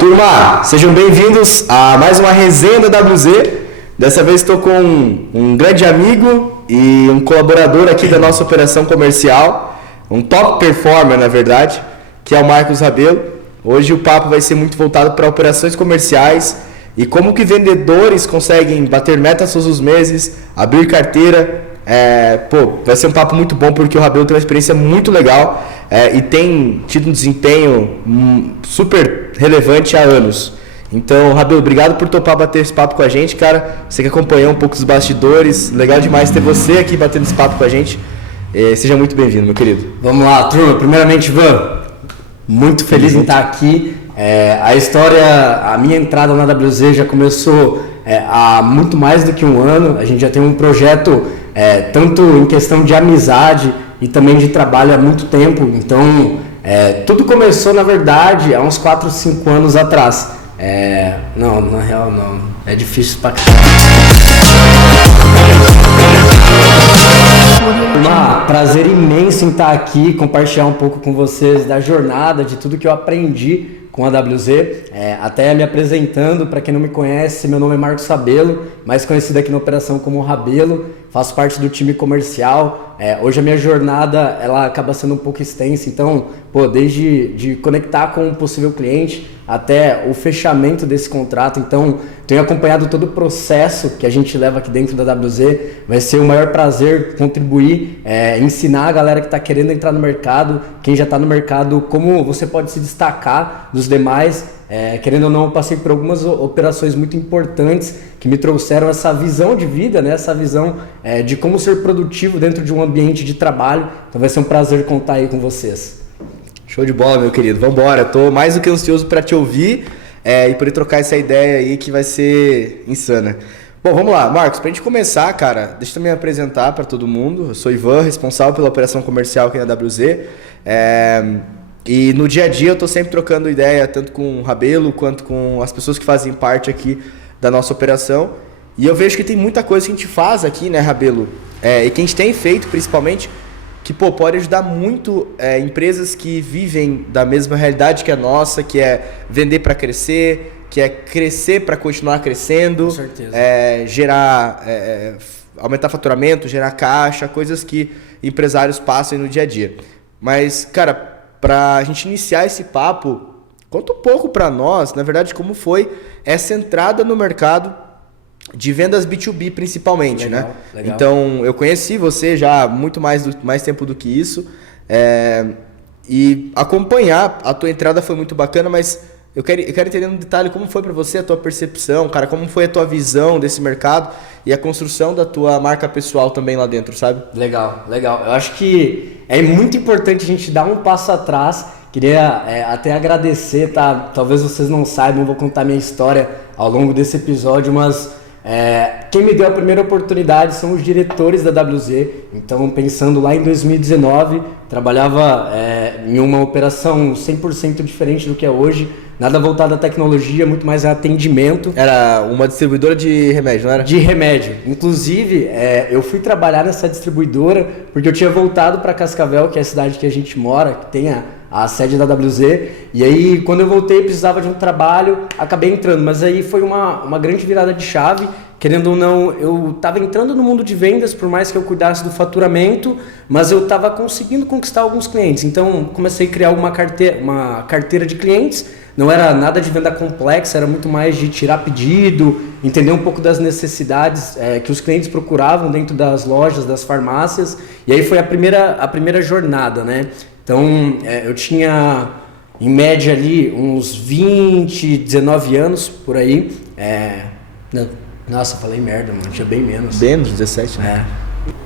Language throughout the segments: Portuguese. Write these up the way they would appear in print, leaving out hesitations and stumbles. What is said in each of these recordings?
Turma, sejam bem-vindos a mais uma resenha da WZ. Dessa vez estou com um grande amigo e um colaborador aqui da nossa operação comercial, um top performer, na verdade, que é o Marcos Rabelo. Hoje o papo vai ser muito voltado para operações comerciais e como que vendedores conseguem bater metas todos os meses, abrir carteira. Vai ser um papo muito bom porque o Rabelo tem uma experiência muito legal e tem tido um desempenho super relevante há anos. Então, Rabelo, obrigado por topar bater esse papo com a gente, cara. Você que acompanhou um pouco dos bastidores, legal demais ter você aqui batendo esse papo com a gente. Seja muito bem-vindo, meu querido. Vamos lá, turma. Primeiramente, Ivan, muito feliz em estar aqui. A minha entrada na WZ já começou há muito mais do que um ano. A gente já tem um projeto tanto em questão de amizade e também de trabalho há muito tempo. Então, tudo começou, na verdade, há uns 4, 5 anos atrás. Não, na real não. É difícil pra caramba. Prazer imenso em estar aqui, compartilhar um pouco com vocês da jornada, de tudo que eu aprendi com a WZ. Até me apresentando, para quem não me conhece, meu nome é Marcos Rabelo, mais conhecido aqui na operação como Rabelo. Faço parte do time comercial. Hoje a minha jornada ela acaba sendo um pouco extensa, então, desde de conectar com um possível cliente até o fechamento desse contrato. Então, tenho acompanhado todo o processo que a gente leva aqui dentro da WZ. Vai ser o maior prazer contribuir, ensinar a galera que está querendo entrar no mercado, quem já está no mercado, como você pode se destacar dos demais. Querendo ou não, eu passei por algumas operações muito importantes que me trouxeram essa visão de vida, né? Essa visão de como ser produtivo dentro de um ambiente de trabalho. Então vai ser um prazer contar aí com vocês. Show de bola, meu querido. Vambora. Tô mais do que ansioso para te ouvir e poder trocar essa ideia aí que vai ser insana. Bom, vamos lá. Marcos, pra gente começar, cara, deixa eu também apresentar para todo mundo. Eu sou Ivan, responsável pela operação comercial aqui na WZ. E no dia a dia eu tô sempre trocando ideia, tanto com o Rabelo quanto com as pessoas que fazem parte aqui da nossa operação. E eu vejo que tem muita coisa que a gente faz aqui, né, Rabelo? E que a gente tem feito, principalmente, que pode ajudar muito empresas que vivem da mesma realidade que a nossa, que é vender para crescer, que é crescer para continuar crescendo. Com certeza. Aumentar faturamento, gerar caixa, coisas que empresários passam no dia a dia. Mas, cara, para a gente iniciar esse papo, conta um pouco para nós, na verdade, como foi essa entrada no mercado de vendas B2B principalmente, legal, né? Legal. Então, eu conheci você já há muito mais tempo do que isso, e acompanhar a tua entrada foi muito bacana, mas eu quero entender no detalhe como foi para você a tua percepção, cara, como foi a tua visão desse mercado e a construção da tua marca pessoal também lá dentro, sabe? Legal. Eu acho que é muito importante a gente dar um passo atrás. Queria até agradecer, tá? Talvez vocês não saibam, vou contar minha história ao longo desse episódio, mas quem me deu a primeira oportunidade são os diretores da WZ. Então, pensando lá em 2019, trabalhava em uma operação 100% diferente do que é hoje. Nada voltado à tecnologia, muito mais a atendimento. Era uma distribuidora de remédio, não era? De remédio. Inclusive, eu fui trabalhar nessa distribuidora porque eu tinha voltado para Cascavel, que é a cidade que a gente mora, que tem a sede da WZ. E aí, quando eu voltei, precisava de um trabalho, acabei entrando. Mas aí foi uma grande virada de chave. Querendo ou não, eu estava entrando no mundo de vendas, por mais que eu cuidasse do faturamento, mas eu estava conseguindo conquistar alguns clientes. Então, comecei a criar uma carteira de clientes. Não era nada de venda complexa, era muito mais de tirar pedido, entender um pouco das necessidades que os clientes procuravam dentro das lojas, das farmácias. E aí foi a primeira jornada, né? Então, eu tinha, em média ali, uns 20, 19 anos, por aí. Nossa, falei merda, mano. Tinha bem menos. Menos, 17, né?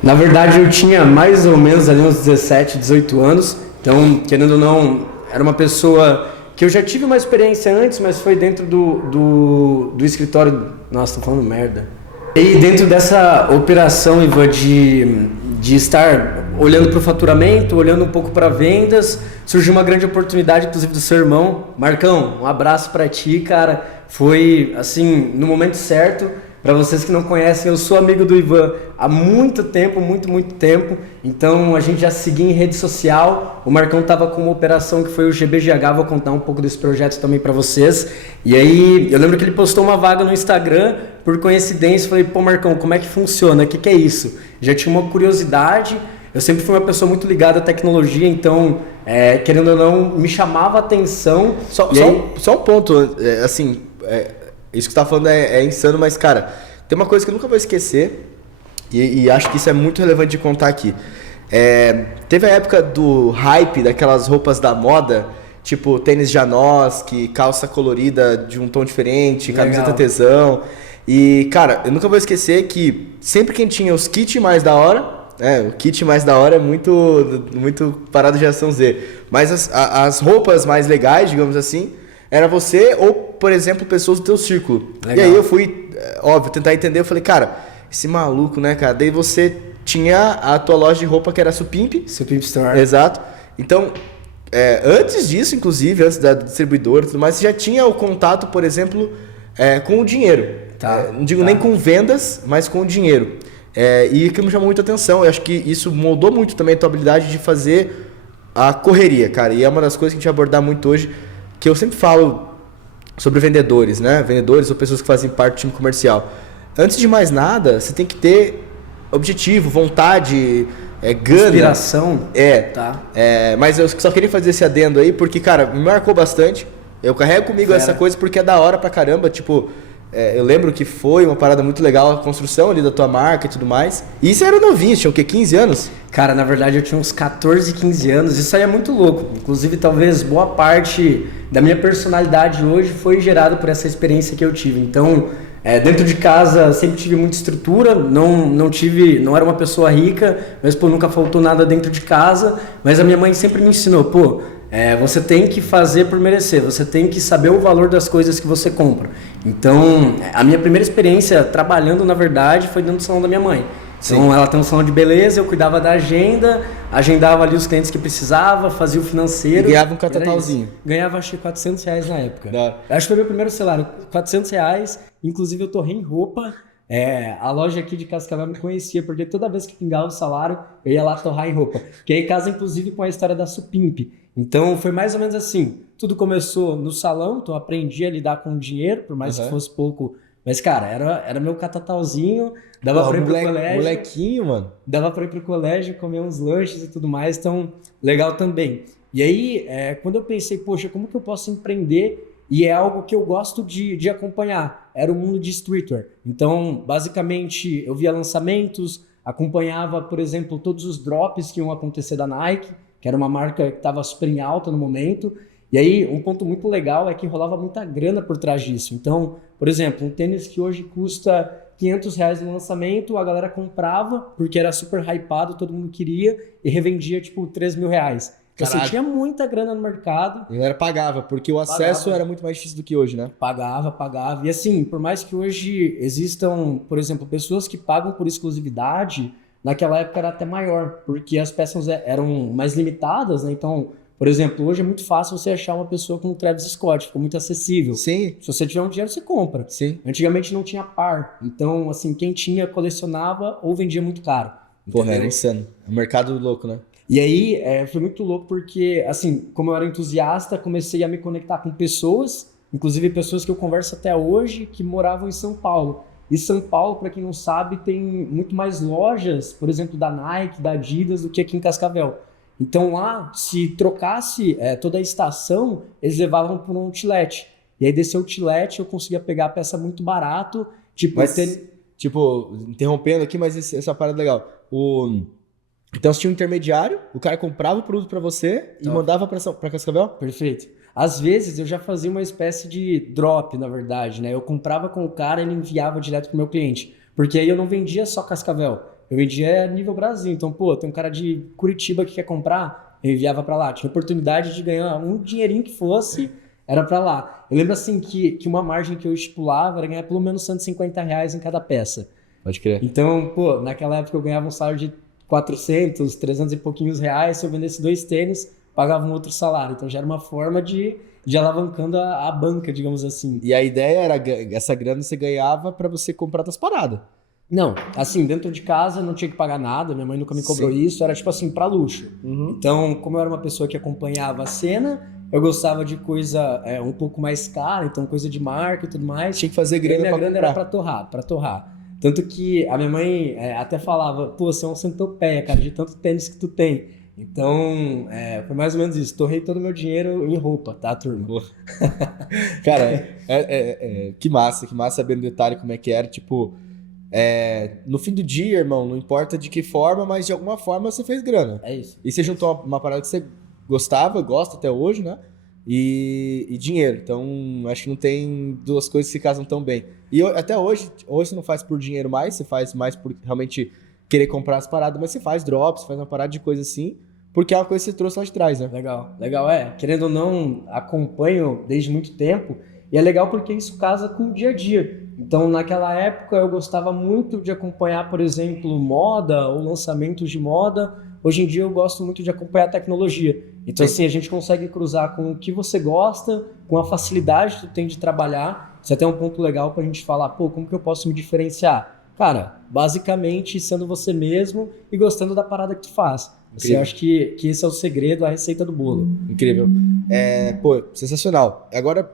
Na verdade, eu tinha mais ou menos ali uns 17, 18 anos. Então, querendo ou não, era uma pessoa que eu já tive uma experiência antes, mas foi dentro do escritório... Nossa, tô falando merda. E dentro dessa operação, Ivan, de estar olhando para o faturamento, olhando um pouco para vendas, surgiu uma grande oportunidade, inclusive do seu irmão. Marcão, um abraço para ti, cara. Foi, assim, no momento certo. Para vocês que não conhecem, eu sou amigo do Ivan há muito tempo, muito tempo. Então a gente já seguia em rede social. O Marcão tava com uma operação que foi o GBGH, vou contar um pouco desse projeto também para vocês. E aí eu lembro que ele postou uma vaga no Instagram, por coincidência, falei, pô Marcão, como é que funciona? O que é isso? Já tinha uma curiosidade. Eu sempre fui uma pessoa muito ligada à tecnologia, então, querendo ou não, me chamava a atenção. Só um ponto, isso que você tá falando é insano, mas, cara, tem uma coisa que eu nunca vou esquecer, e acho que isso é muito relevante de contar aqui. Teve a época do hype daquelas roupas da moda, tipo tênis Janoski, calça colorida de um tom diferente, camiseta tesão. E, cara, eu nunca vou esquecer que sempre quem tinha os kits mais da hora, o kit mais da hora é muito parado de geração Z. Mas as roupas mais legais, digamos assim, era você ou, por exemplo, pessoas do teu círculo. Legal. E aí eu fui, óbvio, tentar entender. Eu falei, cara, esse maluco, né, cara? Daí você tinha a tua loja de roupa que era Supimp. Supimp Store. Exato. Então, antes disso, inclusive, antes da distribuidora e tudo mais, você já tinha o contato, por exemplo, com o dinheiro. Não digo nem com vendas, mas com o dinheiro. E aquilo me chamou muita atenção. Eu acho que isso moldou muito também a tua habilidade de fazer a correria, cara. E é uma das coisas que a gente vai abordar muito hoje, que eu sempre falo sobre vendedores, né? Vendedores ou pessoas que fazem parte do time comercial. Antes de mais nada, você tem que ter objetivo, vontade, gana. Inspiração. Mas eu só queria fazer esse adendo aí, porque, cara, me marcou bastante. Eu carrego comigo essa coisa porque é da hora pra caramba, tipo... eu lembro que foi uma parada muito legal, a construção ali da tua marca e tudo mais. E isso era novinho, tinha o quê? 15 anos? Cara, na verdade eu tinha uns 14, 15 anos. Isso aí é muito louco. Inclusive, talvez boa parte da minha personalidade hoje foi gerada por essa experiência que eu tive. Então, dentro de casa sempre tive muita estrutura, não era uma pessoa rica, mas nunca faltou nada dentro de casa. Mas a minha mãe sempre me ensinou, você tem que fazer por merecer, você tem que saber o valor das coisas que você compra. Então, a minha primeira experiência trabalhando, na verdade, foi dentro do salão da minha mãe. Então, ela tem um salão de beleza, eu cuidava da agenda, agendava ali os clientes que precisava, fazia o financeiro. E ganhava um catatalzinho. Ganhava, acho que R$400 na época. Não. Acho que foi meu primeiro salário, R$400. Inclusive, eu torrei em roupa. A loja aqui de Cascavel me conhecia, porque toda vez que pingava o salário, eu ia lá torrar em roupa. Que aí casa, inclusive, com a história da Supimp. Então, foi mais ou menos assim. Tudo começou no salão, então eu aprendi a lidar com o dinheiro, por mais que fosse pouco. Mas, cara, era meu catatalzinho, dava pra ir pro colégio. Molequinho, mano. Dava pra ir pro colégio, comer uns lanches e tudo mais, então, legal também. E aí, quando eu pensei, poxa, como que eu posso empreender? E é algo que eu gosto de acompanhar. Era o mundo de streetwear. Então, basicamente, eu via lançamentos, acompanhava, por exemplo, todos os drops que iam acontecer da Nike, que era uma marca que estava super em alta no momento. E aí, um ponto muito legal é que rolava muita grana por trás disso. Então, por exemplo, um tênis que hoje custa R$500 no lançamento, a galera comprava porque era super hypado, todo mundo queria, e revendia tipo R$3.000. Então, você tinha muita grana no mercado. E a galera pagava, porque o acesso era muito mais difícil do que hoje, né? Pagava. E assim, por mais que hoje existam, por exemplo, pessoas que pagam por exclusividade, naquela época era até maior, porque as peças eram mais limitadas, né? Então, por exemplo, hoje é muito fácil você achar uma pessoa com o Travis Scott, ficou muito acessível. Sim. Se você tiver um dinheiro, você compra. Sim. Antigamente não tinha par. Então, assim, quem tinha, colecionava ou vendia muito caro. Porra, era insano. É um mercado louco, né? E aí, foi muito louco porque, assim, como eu era entusiasta, comecei a me conectar com pessoas, inclusive pessoas que eu converso até hoje, que moravam em São Paulo. E São Paulo, para quem não sabe, tem muito mais lojas, por exemplo, da Nike, da Adidas, do que aqui em Cascavel. Então lá, se trocasse toda a estação, eles levavam para um outlet. E aí desse outlet eu conseguia pegar a peça muito barato. Interrompendo aqui, mas essa parada é legal. Então você tinha um intermediário, o cara comprava o produto para você e mandava para Cascavel? Perfeito. Às vezes eu já fazia uma espécie de drop, na verdade, né? Eu comprava com o cara e ele enviava direto pro meu cliente. Porque aí eu não vendia só Cascavel, eu vendia nível Brasil. Então, tem um cara de Curitiba que quer comprar, eu enviava para lá. Tinha oportunidade de ganhar um dinheirinho que fosse, era para lá. Eu lembro assim que uma margem que eu estipulava era ganhar pelo menos R$150 em cada peça. Pode crer. Então, naquela época eu ganhava um salário de 400, 300 e pouquinhos reais. Se eu vendesse 2 tênis, pagava um outro salário. Então já era uma forma de de alavancando a banca, digamos assim. E a ideia era, essa grana você ganhava pra você comprar outras paradas. Não, assim, dentro de casa não tinha que pagar nada, minha mãe nunca me cobrou Sim. isso, era tipo assim, pra luxo. Então, como eu era uma pessoa que acompanhava a cena, eu gostava de coisa um pouco mais cara, então coisa de marca e tudo mais. Tinha que fazer E aí grana minha pra grana comprar. era pra torrar. Tanto que a minha mãe até falava, pô, você é um centopeia, cara, de tanto tênis que tu tem. Então, foi mais ou menos isso. Torrei todo o meu dinheiro em roupa, tá, turma? Cara, que massa saber no detalhe como é que era, tipo, no fim do dia, irmão, não importa de que forma, mas de alguma forma você fez grana. É isso. E você juntou uma parada que você gostava, gosta até hoje, né? E dinheiro. Então, acho que não tem duas coisas que se casam tão bem. E até hoje você não faz por dinheiro mais, você faz mais por realmente querer comprar as paradas, mas você faz drops, faz uma parada de coisa assim, porque é uma coisa que você trouxe lá de trás, né? Legal, legal, querendo ou não, acompanho desde muito tempo e é legal porque isso casa com o dia a dia. Então, naquela época, eu gostava muito de acompanhar, por exemplo, moda ou lançamentos de moda. Hoje em dia, eu gosto muito de acompanhar tecnologia. Então, assim, a gente consegue cruzar com o que você gosta, com a facilidade que tu tem de trabalhar. Isso é até um ponto legal para a gente falar, pô, como que eu posso me diferenciar? Cara, basicamente sendo você mesmo e gostando da parada que tu faz. Você acha que esse é o segredo, a receita do bolo. Incrível. Pô, sensacional. Agora,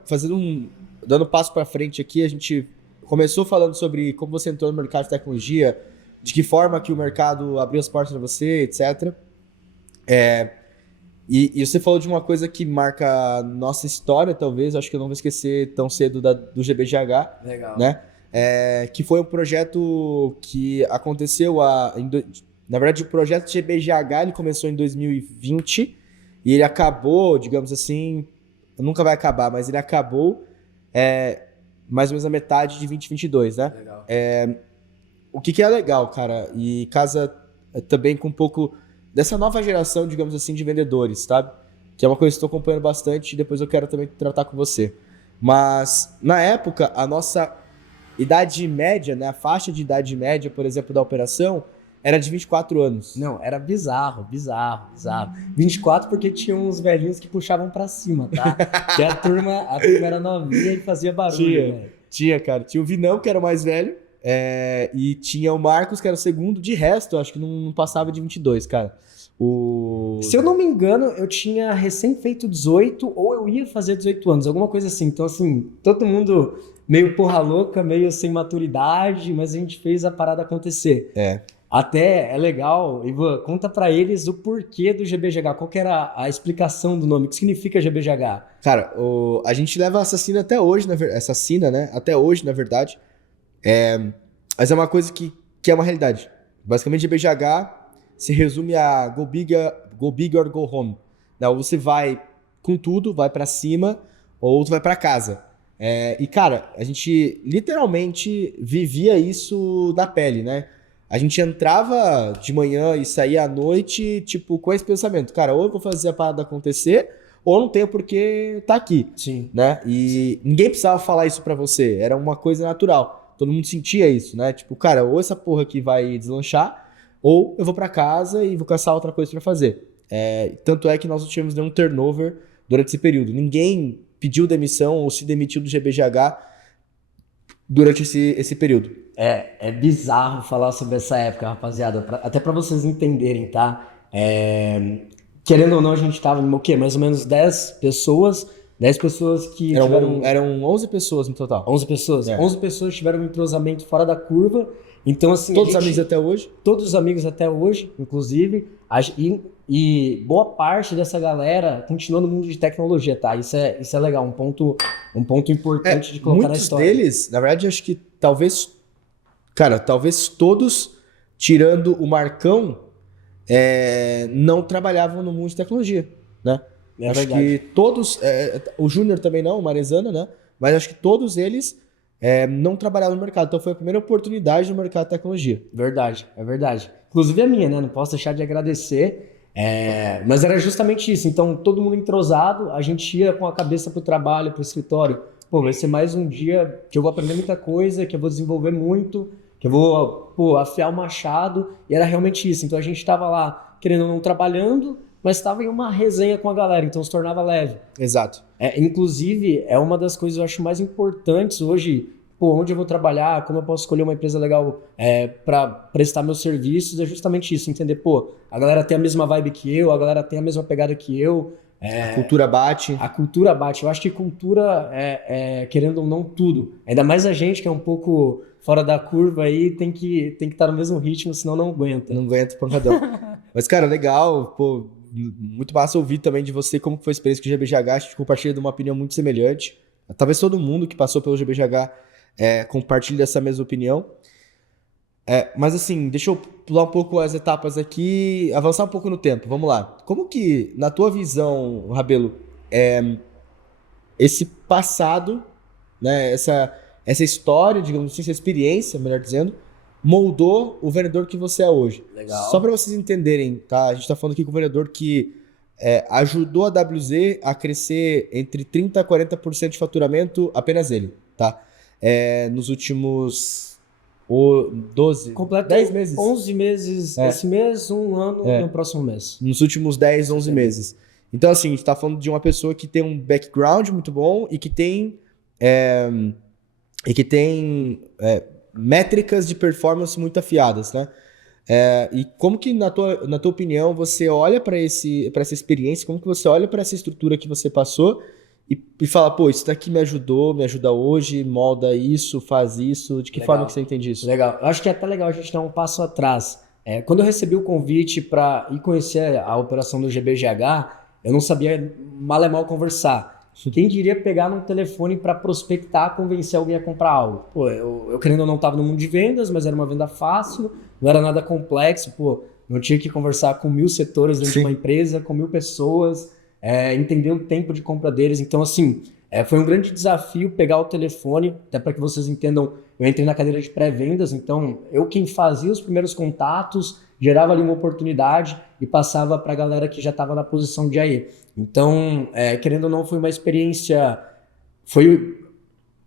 dando um passo pra frente aqui, a gente começou falando sobre como você entrou no mercado de tecnologia, de que forma que o mercado abriu as portas para você, etc. E você falou de uma coisa que marca a nossa história, talvez, acho que eu não vou esquecer tão cedo do GBGH. Legal. Né? Que foi um projeto que aconteceu na verdade, o projeto GBGH ele começou em 2020 e ele acabou, digamos assim, nunca vai acabar, mas ele acabou mais ou menos na metade de 2022, né? Legal. O que é legal, cara, e casa também com um pouco dessa nova geração, digamos assim, de vendedores, sabe? Que é uma coisa que estou acompanhando bastante e depois eu quero também tratar com você. Mas, na época, a nossa idade média, né, a faixa de idade média, por exemplo, da operação, era de 24 anos. Não, era bizarro. 24 porque tinha uns velhinhos que puxavam pra cima, tá? Que a turma era novinha e fazia barulho, velho. Tinha, cara. Tinha o Vinão, que era o mais velho, e tinha o Marcos, que era o segundo. De resto, eu acho que não passava de 22, cara. Se eu não me engano, eu tinha recém feito 18 ou eu ia fazer 18 anos, alguma coisa assim. Então, assim, todo mundo meio porra louca, meio sem maturidade, mas a gente fez a parada acontecer. Até é legal, Ivan, conta pra eles o porquê do GBGH, qual que era a explicação do nome, o que significa GBGH? Cara, a gente leva assassina até hoje, assassina, né? Até hoje, na verdade. Mas é uma coisa que é uma realidade. Basicamente, GBGH se resume a go big or go home. Ou você vai com tudo, vai pra cima, ou tu vai pra casa. E, cara, a gente literalmente vivia isso na pele, né? A gente entrava de manhã e saía à noite, tipo, com esse pensamento. Cara, ou eu vou fazer a parada acontecer, ou não tenho porque tá aqui. Sim. Né? E ninguém precisava falar isso pra você. Era uma coisa natural. Todo mundo sentia isso, né? Tipo, cara, ou essa porra aqui vai deslanchar, ou eu vou pra casa e vou caçar outra coisa pra fazer. Tanto é que nós não tivemos nenhum turnover durante esse período. Ninguém pediu demissão ou se demitiu do GBGH durante esse período. É bizarro falar sobre essa época, rapaziada, até pra vocês entenderem, tá? Querendo ou não, a gente tava em o quê? Mais ou menos 10 pessoas que Eram 11 pessoas no total. 11 pessoas? 11 pessoas tiveram um entrosamento fora da curva. Então, assim... Todos amigos até hoje? Todos os amigos até hoje, inclusive. E boa parte dessa galera continua no mundo de tecnologia, tá? Isso é legal, um ponto importante de colocar na história. Muitos deles, na verdade, acho que talvez todos, tirando o Marcão, não trabalhavam no mundo de tecnologia, né? Acho que todos, o Júnior também não, o Marezana, né? Mas acho que todos eles não trabalhavam no mercado. Então foi a primeira oportunidade no mercado de tecnologia. Verdade, é verdade. Inclusive a minha, né? Não posso deixar de agradecer. Mas era justamente isso. Então, todo mundo entrosado, a gente ia com a cabeça pro trabalho, pro escritório. Pô, vai ser mais um dia que eu vou aprender muita coisa, que eu vou desenvolver muito, que eu vou afiar o machado. E era realmente isso. Então, a gente estava lá, querendo ou não, trabalhando, mas estava em uma resenha com a galera, então se tornava leve. Exato. Inclusive, é uma das coisas que eu acho mais importantes hoje, pô, onde eu vou trabalhar, como eu posso escolher uma empresa legal para prestar meus serviços, é justamente isso, entender, pô, a galera tem a mesma vibe que eu, a galera tem a mesma pegada que eu. A cultura bate. A cultura bate. Eu acho que cultura querendo ou não, tudo. Ainda mais a gente que é um pouco fora da curva aí, tem que estar no mesmo ritmo, senão não aguenta. Não aguenta o pancadão. Mas, cara, legal, pô, muito massa ouvir também de você como foi a experiência com o GBGH, a gente compartilha de uma opinião muito semelhante. Talvez todo mundo que passou pelo GBGH compartilhe dessa mesma opinião. Mas assim, deixa eu pular um pouco as etapas aqui, avançar um pouco no tempo, vamos lá. Como que, na tua visão, Rabelo, esse passado, né, essa história, digamos assim, essa experiência, melhor dizendo, moldou o vendedor que você é hoje? Legal. Só para vocês entenderem, tá? A gente tá falando aqui com um vendedor que ajudou a WZ a crescer entre 30% a 40% de faturamento, apenas ele, tá? Nos últimos 10 meses. 11 meses esse mês, um ano no próximo mês. Nos últimos 10, 11 meses. Então, assim, a gente tá falando de uma pessoa que tem um background muito bom e que tem métricas de performance muito afiadas, né? E como que, na tua opinião, você olha para essa experiência, como que você olha para essa estrutura que você passou e fala, pô, isso daqui me ajuda hoje, molda isso, faz isso, de que forma que você entende isso? Legal. Eu acho que é até legal a gente dar um passo atrás. Quando eu recebi o convite para ir conhecer a operação do GBGH, eu não sabia mal e mal conversar. Quem diria pegar num telefone para prospectar, convencer alguém a comprar algo? Pô, eu querendo ou não estava no mundo de vendas, mas era uma venda fácil, não era nada complexo, pô, não tinha que conversar com 1000 setores dentro de uma empresa, com 1000 pessoas, entender o tempo de compra deles. Então, assim, foi um grande desafio pegar o telefone, até para que vocês entendam, eu entrei na cadeira de pré-vendas, então quem fazia os primeiros contatos, gerava ali uma oportunidade e passava para a galera que já estava na posição de AE. Então, querendo ou não, foi uma experiência, foi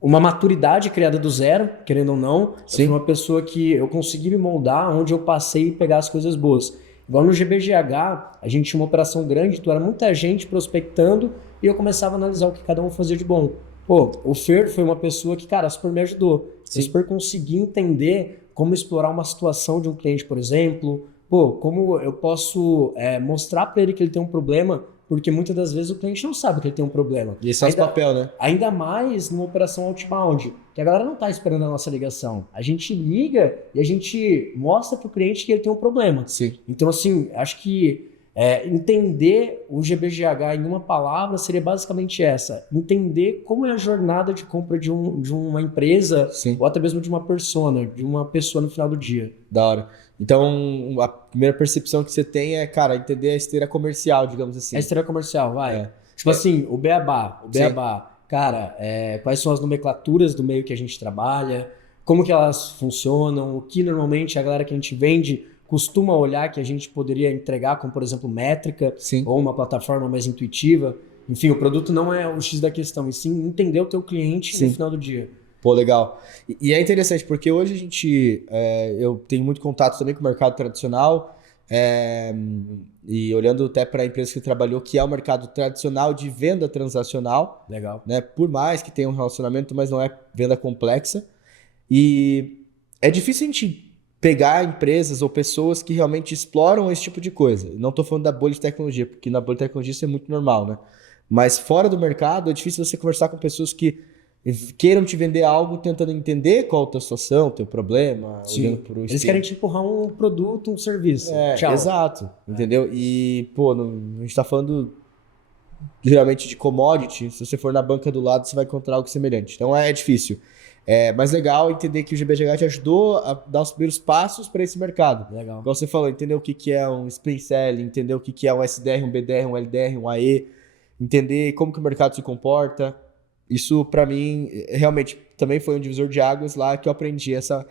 uma maturidade criada do zero, querendo ou não. Sim. Eu fui uma pessoa que eu consegui me moldar onde eu passei e pegar as coisas boas. Igual no GBGH, a gente tinha uma operação grande, então era muita gente prospectando e eu começava a analisar o que cada um fazia de bom. Pô, o Fer foi uma pessoa que, cara, super me ajudou. Sim. Eu super consegui entender como explorar uma situação de um cliente, por exemplo. Pô, como eu posso mostrar para ele que ele tem um problema, porque muitas das vezes o cliente não sabe que ele tem um problema. E esse é o papel, né? Ainda mais numa operação outbound, que a galera não está esperando a nossa ligação. A gente liga e a gente mostra para o cliente que ele tem um problema. Sim. Então, assim, acho que entender o GBGH em uma palavra seria basicamente essa. Entender como é a jornada de compra de uma empresa. Sim. Ou até mesmo de uma persona, de uma pessoa no final do dia. Da hora. Então, a primeira percepção que você tem é, cara, entender a esteira comercial, digamos assim. A esteira comercial, vai. Tipo assim, o beabá. Cara, quais são as nomenclaturas do meio que a gente trabalha, como que elas funcionam, o que normalmente a galera que a gente vende costuma olhar que a gente poderia entregar, como por exemplo métrica. Sim. Ou uma plataforma mais intuitiva. Enfim, o produto não é o X da questão, e sim entender o teu cliente. Sim. No final do dia. Pô, legal. E é interessante, porque hoje a gente... eu tenho muito contato também com o mercado tradicional, e olhando até para a empresa que trabalhou, que é o mercado tradicional de venda transacional. Legal. Né? Por mais que tenha um relacionamento, mas não é venda complexa. E é difícil a gente pegar empresas ou pessoas que realmente exploram esse tipo de coisa. Não estou falando da bolha de tecnologia, porque na bolha de tecnologia isso é muito normal, né? Mas fora do mercado, é difícil você conversar com pessoas que queiram te vender algo tentando entender qual a tua situação, teu problema. Sim. Eles querem te empurrar um produto, um serviço. Tchau. Exato. Entendeu? E, pô, a gente tá falando geralmente de commodity. Se você for na banca do lado, você vai encontrar algo semelhante. Então é difícil. Mas legal entender que o GBGH te ajudou a dar os primeiros passos para esse mercado. Legal. Como você falou, entender o que é um Sprint Selling, entender o que é um SDR, um BDR, um LDR, um AE, entender como que o mercado se comporta. Isso, para mim, realmente também foi um divisor de águas lá que eu aprendi essa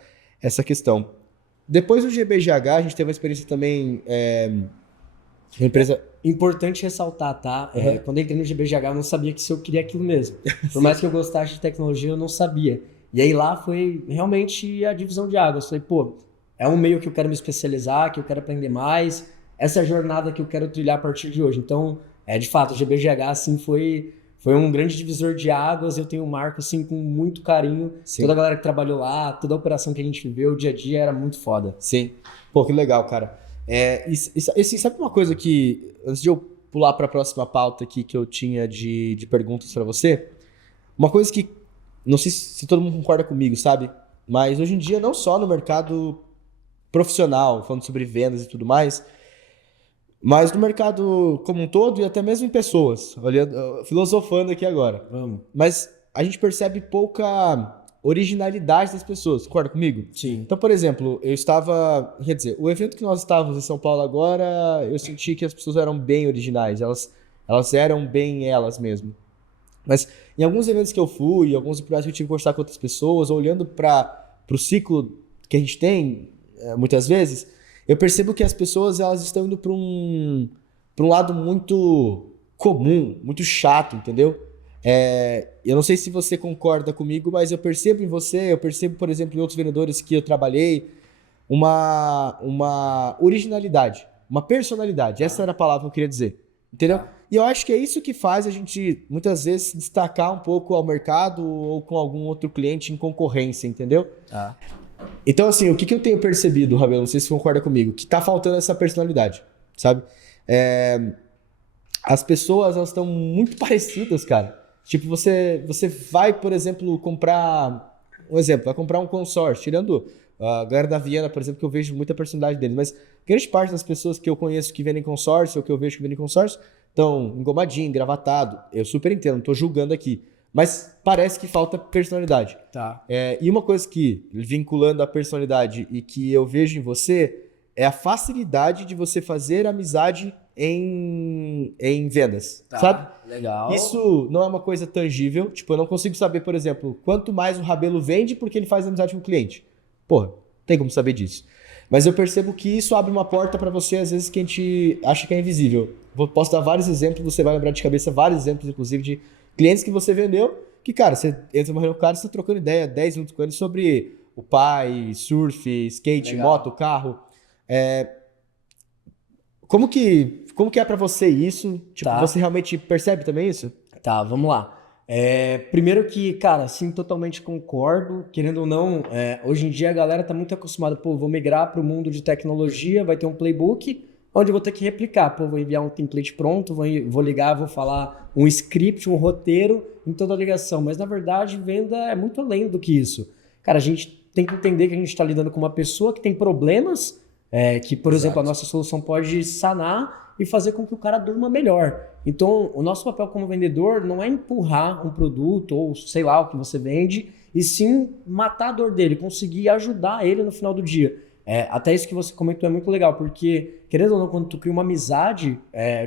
questão. Depois do GBGH, a gente teve uma experiência também... uma empresa... Importante ressaltar, tá? Quando eu entrei no GBGH, eu não sabia que se eu queria aquilo mesmo. Por mais que eu gostasse de tecnologia, eu não sabia. E aí lá foi realmente a divisão de águas. Eu falei, pô, é um meio que eu quero me especializar, que eu quero aprender mais. essa é a jornada que eu quero trilhar a partir de hoje. Então, de fato, o GBGH, assim, foi um grande divisor de águas. Eu tenho o Marco, assim, com muito carinho. Sim. Toda a galera que trabalhou lá, toda a operação que a gente viveu, o dia a dia era muito foda. Sim. Pô, que legal, cara. Sabe uma coisa que, antes de eu pular para a próxima pauta aqui que eu tinha de perguntas para você, uma coisa que, não sei se todo mundo concorda comigo, sabe? Mas hoje em dia, não só no mercado profissional, falando sobre vendas e tudo mais, mas no mercado como um todo e até mesmo em pessoas, olhando, filosofando aqui agora. Vamos. Mas a gente percebe pouca originalidade das pessoas, concorda comigo? Sim. Então, por exemplo, quer dizer, o evento que nós estávamos em São Paulo agora, eu senti que as pessoas eram bem originais, elas eram bem elas mesmo. Mas em alguns eventos que eu fui, alguns episódios que eu tive que conversar com outras pessoas, olhando para o ciclo que a gente tem, muitas vezes, eu percebo que as pessoas elas estão indo para um lado muito comum, muito chato, entendeu? Eu não sei se você concorda comigo, mas eu percebo em você, eu percebo, por exemplo, em outros vendedores que eu trabalhei, uma originalidade, uma personalidade. Essa era a palavra que eu queria dizer, entendeu? E eu acho que é isso que faz a gente, muitas vezes, se destacar um pouco ao mercado ou com algum outro cliente em concorrência, entendeu? Então, assim, o que eu tenho percebido, Rabelo, não sei se você concorda comigo, que tá faltando essa personalidade, sabe? As pessoas, elas estão muito parecidas, cara. Tipo, você vai, por exemplo, comprar... Um exemplo, vai comprar um consórcio, tirando a galera da Viena, por exemplo, que eu vejo muita personalidade deles, mas grande parte das pessoas que eu conheço que vendem consórcio, ou que eu vejo que vendem consórcio, estão engomadinho, engravatado. Eu super entendo, não tô julgando aqui. Mas parece que falta personalidade. Tá. E uma coisa que, vinculando a personalidade e que eu vejo em você, é a facilidade de você fazer amizade em vendas, sabe? Legal. Isso não é uma coisa tangível. Tipo, eu não consigo saber, por exemplo, quanto mais o Rabelo vende porque ele faz amizade com o cliente. Porra, tem como saber disso. Mas eu percebo que isso abre uma porta para você, às vezes, que a gente acha que é invisível. Posso dar vários exemplos, você vai lembrar de cabeça vários exemplos, inclusive, de clientes que você vendeu, que, cara, você entra numa reunião com o cara, você tá trocando ideia 10 minutos com ele sobre o pai, surf, skate, Legal. moto, carro. Como que é pra você isso? Tipo, Tá. você realmente percebe também isso? Tá, vamos lá. Primeiro que, cara, sim, totalmente concordo. Querendo ou não, hoje em dia a galera tá muito acostumada, pô, vou migrar para o mundo de tecnologia, vai ter um playbook, onde eu vou ter que replicar. Pô, vou enviar um template pronto, vou ligar, vou falar um script, um roteiro em toda a ligação. Mas, na verdade, venda é muito além do que isso. Cara, a gente tem que entender que a gente está lidando com uma pessoa que tem problemas, que, por exemplo, a nossa solução pode sanar e fazer com que o cara durma melhor. Então, o nosso papel como vendedor não é empurrar um produto ou sei lá o que você vende, e sim matar a dor dele, conseguir ajudar ele no final do dia. Até isso que você comentou é muito legal, porque, querendo ou não, quando tu cria uma amizade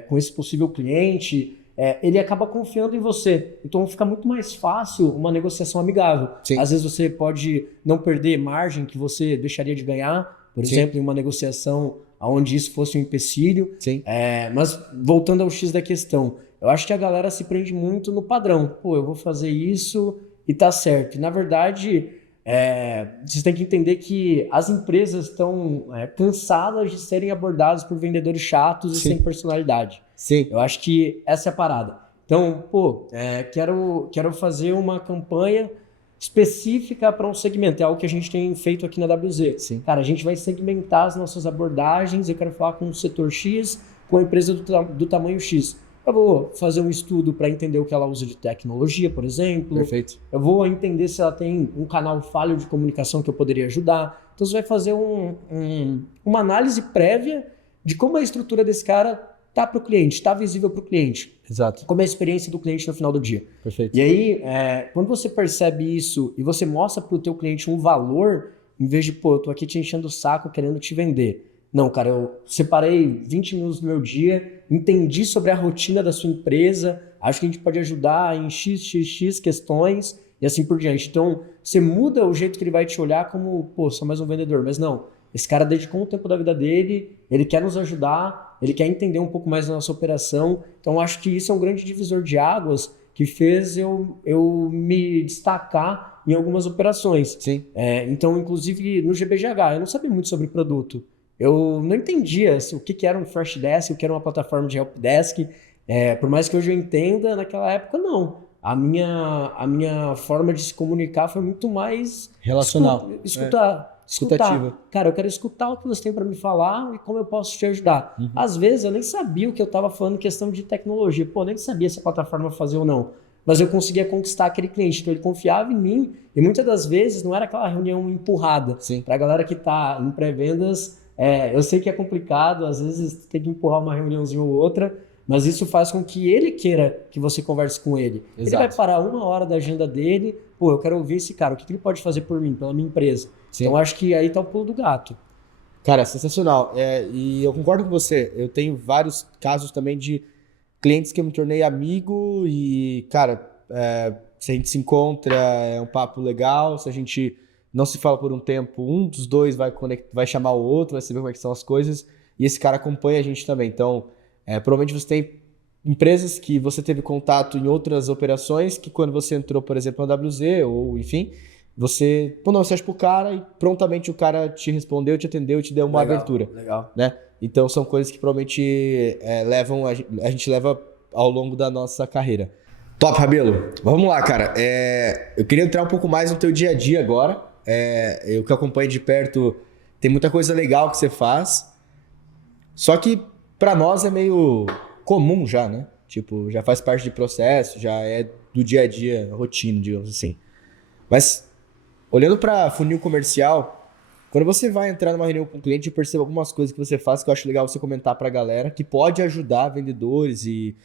com esse possível cliente, ele acaba confiando em você. Então fica muito mais fácil uma negociação amigável. Sim. Às vezes você pode não perder margem que você deixaria de ganhar, por Sim. exemplo, em uma negociação onde isso fosse um empecilho. Sim. Mas voltando ao X da questão, eu acho que a galera se prende muito no padrão. Pô, eu vou fazer isso e tá certo. E, na verdade, vocês têm que entender que as empresas estão cansadas de serem abordadas por vendedores chatos e Sim. sem personalidade. Sim. Eu acho que essa é a parada. Então, pô, quero fazer uma campanha específica para um segmento. É algo que a gente tem feito aqui na WZ. Sim. Cara, a gente vai segmentar as nossas abordagens. Eu quero falar com o setor X, com a empresa do tamanho X. Eu vou fazer um estudo para entender o que ela usa de tecnologia, por exemplo. Perfeito. Eu vou entender se ela tem um canal falho de comunicação que eu poderia ajudar. Então, você vai fazer uma análise prévia de como a estrutura desse cara está para o cliente, está visível para o cliente. Exato. Como é a experiência do cliente no final do dia. Perfeito. E aí, quando você percebe isso e você mostra para o teu cliente um valor, em vez de, pô, eu tô aqui te enchendo o saco querendo te vender. Não, cara, eu separei 20 minutos do meu dia, entendi sobre a rotina da sua empresa, acho que a gente pode ajudar em XXX questões e assim por diante. Então, você muda o jeito que ele vai te olhar como, pô, sou mais um vendedor. Mas não, esse cara dedicou um tempo da vida dele, ele quer nos ajudar, ele quer entender um pouco mais da nossa operação. Então, acho que isso é um grande divisor de águas que fez eu me destacar em algumas operações. Sim. Então, inclusive, no GBGH, eu não sabia muito sobre produto. eu não entendia o que era um Freshdesk, o que era uma plataforma de helpdesk. Por mais que hoje eu entenda, naquela época não. A minha forma de se comunicar foi muito mais Relacional. escutar. Escutativa. Cara, eu quero escutar o que você tem para me falar e como eu posso te ajudar. Às vezes eu nem sabia o que eu estava falando em questão de tecnologia. Pô, nem sabia se a plataforma fazia ou não. Mas eu conseguia conquistar aquele cliente. Então ele confiava em mim e muitas das vezes não era aquela reunião empurrada. Sim. Para a galera que está em pré-vendas, eu sei que é complicado, às vezes tem que empurrar uma reuniãozinha ou outra, mas isso faz com que ele queira que você converse com ele. Exato. Ele vai parar 1 hora da agenda dele, pô, eu quero ouvir esse cara, o que ele pode fazer por mim, pela minha empresa. Sim. Então acho que aí tá o pulo do gato. Cara, sensacional. E eu concordo com você. Eu tenho vários casos também de clientes que eu me tornei amigo e, cara, se a gente se encontra, é um papo legal. Se a gente não se fala por um tempo, um dos dois vai chamar o outro, vai saber como é que são as coisas. E esse cara acompanha a gente também. Então, provavelmente você tem empresas que você teve contato em outras operações que quando você entrou, por exemplo, na WZ ou enfim, você mandou uma mensagem pro cara e prontamente o cara te respondeu, te atendeu, te deu uma abertura. Legal. Né? Então são coisas que provavelmente a gente leva ao longo da nossa carreira. Top, Rabelo. Vamos lá, cara. Eu queria entrar um pouco mais no teu dia a dia agora. Eu que acompanho de perto, tem muita coisa legal que você faz. Só que para nós é meio comum já, né? Tipo, já faz parte de processo, já é do dia a dia, rotina, digamos assim. Mas olhando para funil comercial, quando você vai entrar numa reunião com um cliente, eu percebo algumas coisas que você faz que eu acho legal você comentar para a galera, que pode ajudar vendedores e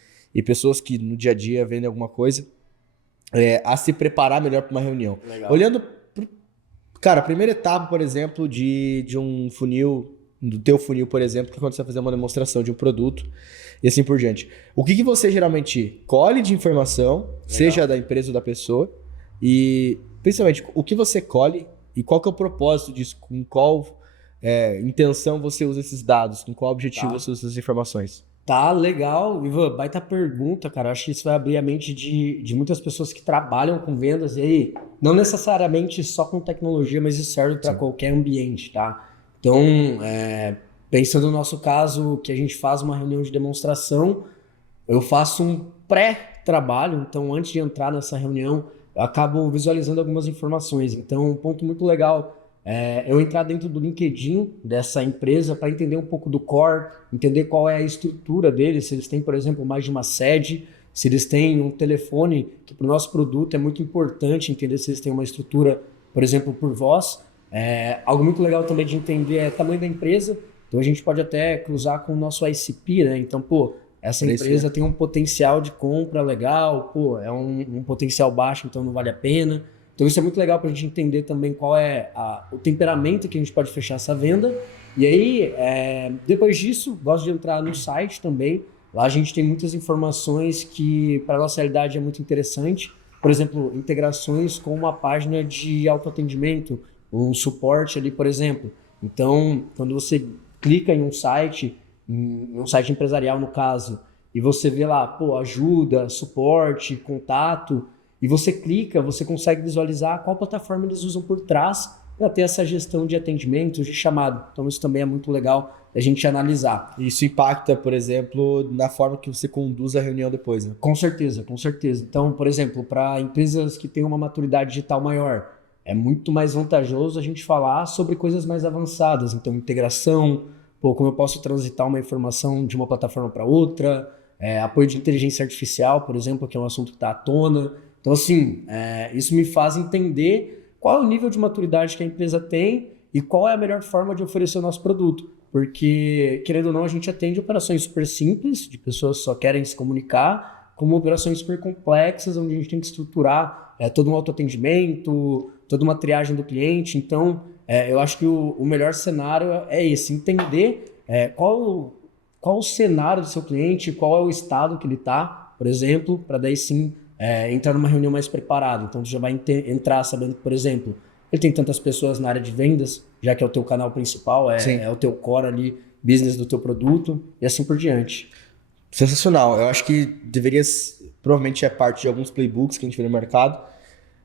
pessoas que no dia a dia vendem alguma coisa a se preparar melhor para uma reunião. Legal. Olhando, cara, a primeira etapa, por exemplo, de um funil, do teu funil, por exemplo, que é quando você vai fazer uma demonstração de um produto e assim por diante. O que você geralmente colhe de informação, seja da empresa ou da pessoa, e principalmente o que você colhe e qual que é o propósito disso, com qual intenção você usa esses dados, com qual objetivo você usa essas informações? Tá, legal. Ivan, baita pergunta, cara. Acho que isso vai abrir a mente de muitas pessoas que trabalham com vendas e aí, não necessariamente só com tecnologia, mas isso serve para qualquer ambiente, tá? Então, pensando no nosso caso, que a gente faz uma reunião de demonstração, eu faço um pré-trabalho, então antes de entrar nessa reunião, eu acabo visualizando algumas informações. Então, um ponto muito legal eu entrar dentro do LinkedIn dessa empresa para entender um pouco do core, entender qual é a estrutura deles, se eles têm, por exemplo, mais de uma sede, se eles têm um telefone, que para o nosso produto é muito importante entender se eles têm uma estrutura, por exemplo, por voz. Algo muito legal também de entender é o tamanho da empresa, então a gente pode até cruzar com o nosso ICP, né? Então, essa empresa tem um potencial de compra legal, é um potencial baixo, então não vale a pena. Então isso é muito legal para a gente entender também qual é o temperamento que a gente pode fechar essa venda. E aí, depois disso, gosto de entrar no site também. Lá a gente tem muitas informações que para a nossa realidade é muito interessante. Por exemplo, integrações com uma página de autoatendimento, um suporte ali, por exemplo. Então, quando você clica em um site empresarial no caso, e você vê lá, ajuda, suporte, contato, e você clica, você consegue visualizar qual plataforma eles usam por trás para ter essa gestão de atendimento, de chamado. Então isso também é muito legal a gente analisar. Isso impacta, por exemplo, na forma que você conduz a reunião depois, né? Com certeza, com certeza. Então, por exemplo, para empresas que têm uma maturidade digital maior, é muito mais vantajoso a gente falar sobre coisas mais avançadas. Então, integração, como eu posso transitar uma informação de uma plataforma para outra, apoio de inteligência artificial, por exemplo, que é um assunto que está à tona. Então, assim, isso me faz entender qual é o nível de maturidade que a empresa tem e qual é a melhor forma de oferecer o nosso produto. Porque, querendo ou não, a gente atende operações super simples, de pessoas que só querem se comunicar, como operações super complexas, onde a gente tem que estruturar todo um autoatendimento, toda uma triagem do cliente. Então, eu acho que o melhor cenário é esse, entender qual o cenário do seu cliente, qual é o estado que ele está, por exemplo, para daí sim entrar numa reunião mais preparado. Então, você já vai entrar sabendo que, por exemplo, ele tem tantas pessoas na área de vendas, já que é o teu canal principal, é o teu core ali, business do teu produto e assim por diante. Sensacional. Eu acho que provavelmente é parte de alguns playbooks que a gente vê no mercado,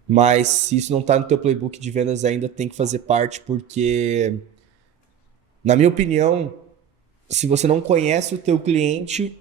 mas se isso não está no teu playbook de vendas ainda, tem que fazer parte, porque Na minha opinião, se você não conhece o teu cliente,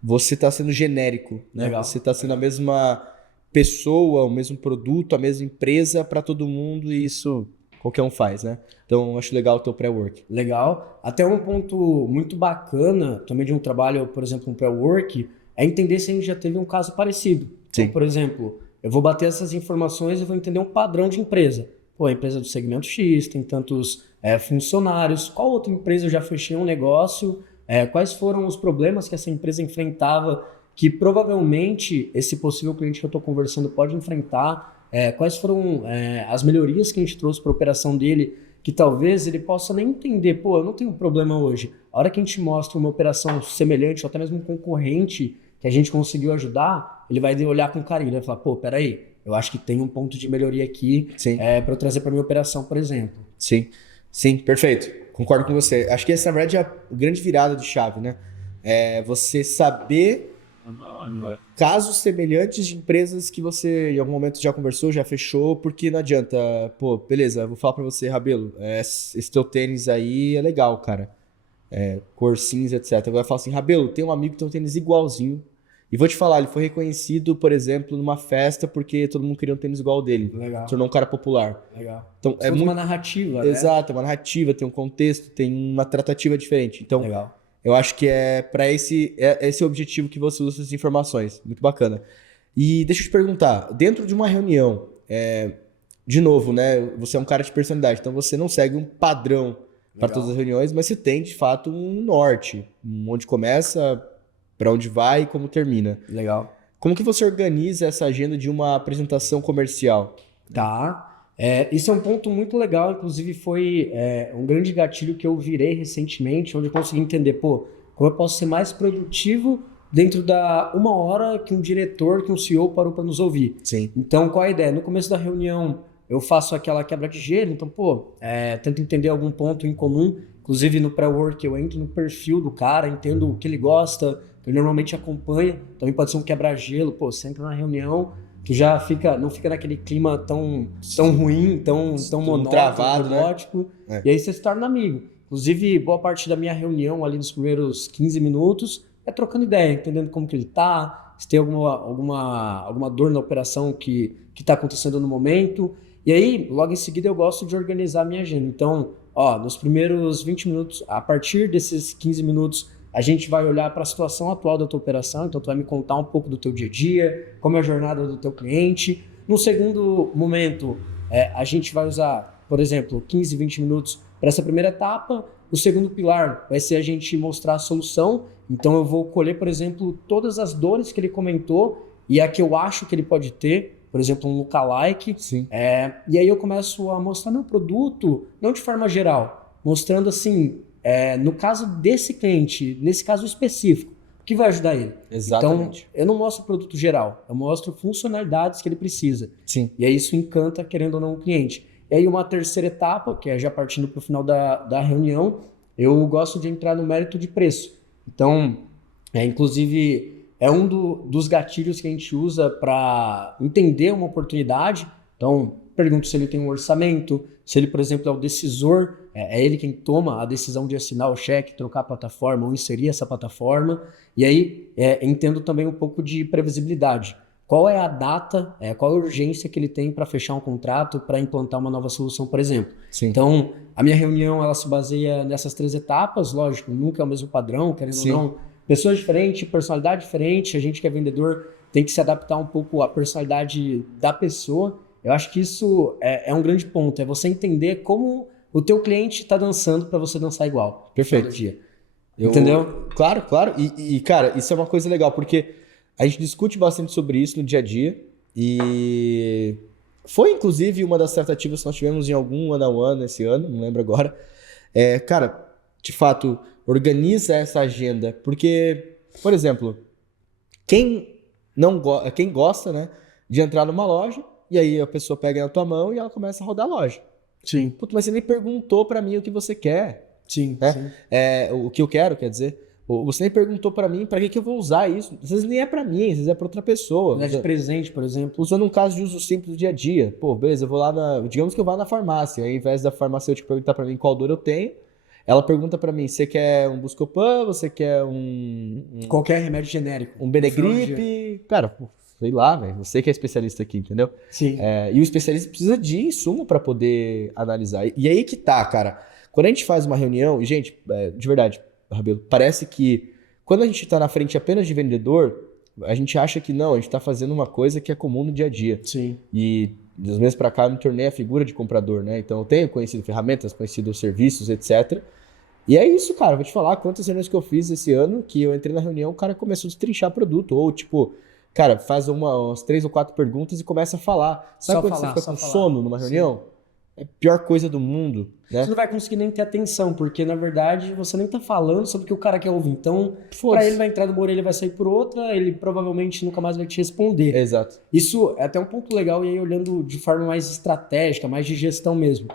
você está sendo genérico, né? Legal. Você está sendo a mesma pessoa, o mesmo produto, a mesma empresa para todo mundo e isso qualquer um faz, né? Então, eu acho legal o teu pré-work. Legal. Até um ponto muito bacana também de um trabalho, por exemplo, um pré-work, é entender se a gente já teve um caso parecido. Sim. Então, por exemplo, eu vou bater essas informações e vou entender um padrão de empresa. Pô, a empresa do segmento X tem tantos funcionários. Qual outra empresa eu já fechei um negócio? Quais foram os problemas que essa empresa enfrentava que provavelmente esse possível cliente que eu estou conversando pode enfrentar? Quais foram as melhorias que a gente trouxe para a operação dele que talvez ele possa nem entender, pô, eu não tenho problema hoje. A hora que a gente mostra uma operação semelhante ou até mesmo um concorrente que a gente conseguiu ajudar, ele vai olhar com carinho, ele vai falar, pô, peraí, eu acho que tem um ponto de melhoria aqui para eu trazer para minha operação, por exemplo. Sim, sim, perfeito. Concordo com você. Acho que essa, na verdade, é a grande virada de chave, né? É você saber casos semelhantes de empresas que você em algum momento já conversou, já fechou, porque não adianta, pô, beleza, vou falar pra você, Rabelo, esse teu tênis aí é legal, cara. Cor cinza, etc. Eu vou falar assim, Rabelo, tem um amigo que tem um tênis igualzinho. E vou te falar, ele foi reconhecido, por exemplo, numa festa porque todo mundo queria um tênis igual ao dele. Legal. Tornou um cara popular. Legal. Então, é muito uma narrativa, né? Exato, é uma narrativa, tem um contexto, tem uma tratativa diferente. Então, Legal. eu acho que é para esse o objetivo que você usa essas informações. Muito bacana. E deixa eu te perguntar, dentro de uma reunião, de novo, né? Você é um cara de personalidade, então você não segue um padrão para todas as reuniões, mas você tem, de fato, um norte. Onde começa, para onde vai e como termina. Legal. Como que você organiza essa agenda de uma apresentação comercial? Tá. Isso é um ponto muito legal, inclusive foi um grande gatilho que eu virei recentemente, onde eu consegui entender, pô, como eu posso ser mais produtivo dentro da 1 hora que um diretor, que um CEO parou para nos ouvir. Sim. Então, qual a ideia? No começo da reunião, eu faço aquela quebra de gelo, então, pô, tento entender algum ponto em comum, inclusive no pré-work eu entro no perfil do cara, entendo o que ele gosta, que ele normalmente acompanha, também pode ser um quebra-gelo, pô, você entra na reunião, tu já não fica naquele clima tão ruim, tão monótono, travado, robótico, né? E aí você se torna amigo. Inclusive, boa parte da minha reunião ali nos primeiros 15 minutos é trocando ideia, entendendo como que ele tá, se tem alguma dor na operação que tá acontecendo no momento. E aí, logo em seguida, eu gosto de organizar a minha agenda. Então, nos primeiros 20 minutos, a partir desses 15 minutos, a gente vai olhar para a situação atual da tua operação, então tu vai me contar um pouco do teu dia a dia, como é a jornada do teu cliente. No segundo momento, a gente vai usar, por exemplo, 15, 20 minutos para essa primeira etapa. O segundo pilar vai ser a gente mostrar a solução. Então eu vou colher, por exemplo, todas as dores que ele comentou e a que eu acho que ele pode ter, por exemplo, um lookalike. Sim. E aí eu começo a mostrar meu produto, não de forma geral, mostrando assim, no caso desse cliente, nesse caso específico, o que vai ajudar ele. Exatamente. Então, eu não mostro produto geral, eu mostro funcionalidades que ele precisa. Sim. E aí isso encanta, querendo ou não, o cliente. E aí uma terceira etapa, que é já partindo para o final da reunião, eu gosto de entrar no mérito de preço. Então, inclusive, é um dos gatilhos que a gente usa para entender uma oportunidade. Então, pergunto se ele tem um orçamento, se ele, por exemplo, é o decisor, é ele quem toma a decisão de assinar o cheque, trocar a plataforma ou inserir essa plataforma. E aí, entendo também um pouco de previsibilidade. Qual é a data, qual é a urgência que ele tem para fechar um contrato, para implantar uma nova solução, por exemplo. Sim. Então, a minha reunião ela se baseia nessas 3 etapas, lógico, nunca é o mesmo padrão, querendo ou não. Pessoas diferentes, personalidade diferente, a gente que é vendedor tem que se adaptar um pouco à personalidade da pessoa. Eu acho que isso é um grande ponto, é você entender como o teu cliente está dançando para você dançar igual. Perfeito. Todo dia. Entendeu? Claro, claro. E, cara, isso é uma coisa legal, porque a gente discute bastante sobre isso no dia a dia e foi, inclusive, uma das tratativas que nós tivemos em algum one-on-one esse ano, não lembro agora. Cara, de fato, organiza essa agenda, porque, por exemplo, quem gosta, né, de entrar numa loja e aí a pessoa pega na tua mão e ela começa a rodar a loja. Sim. Putz, mas você nem perguntou pra mim o que você quer. Sim, né? sim. O que eu quero, quer dizer. Você nem perguntou pra mim pra que eu vou usar isso. Às vezes nem é pra mim, às vezes é pra outra pessoa. Dá de presente, por exemplo. Usando um caso de uso simples do dia a dia. Pô, beleza, eu vou lá digamos que eu vá na farmácia. Ao invés da farmacêutica perguntar pra mim qual dor eu tenho, ela pergunta pra mim, você quer um Buscopan, você quer Qualquer remédio genérico. um Benegripe? Cara, pô, sei lá, velho, você que é especialista aqui, entendeu? Sim. E o especialista precisa de insumo pra poder analisar. E aí que tá, cara. Quando a gente faz uma reunião, e gente, de verdade, Rabelo, parece que quando a gente tá na frente apenas de vendedor, a gente acha que não, a gente tá fazendo uma coisa que é comum no dia a dia. Sim. E dos meses pra cá eu me tornei a figura de comprador, né? Então eu tenho conhecido ferramentas, conhecido serviços, etc. E é isso, cara. Vou te falar quantas reuniões que eu fiz esse ano que eu entrei na reunião, o cara começou a destrinchar produto. Ou tipo, cara, faz umas 3 ou 4 perguntas e começa a falar. Sabe Só quando falar, você fica só com falar. sono numa reunião? É a pior coisa do mundo, né? Você não vai conseguir nem ter atenção, porque na verdade você nem tá falando sobre o que o cara quer ouvir. Então, Foda-se. pra ele vai entrar de uma orelha e vai sair por outra, ele provavelmente nunca mais vai te responder. Exato. Isso é até um ponto legal, e aí olhando de forma mais estratégica, mais de gestão mesmo.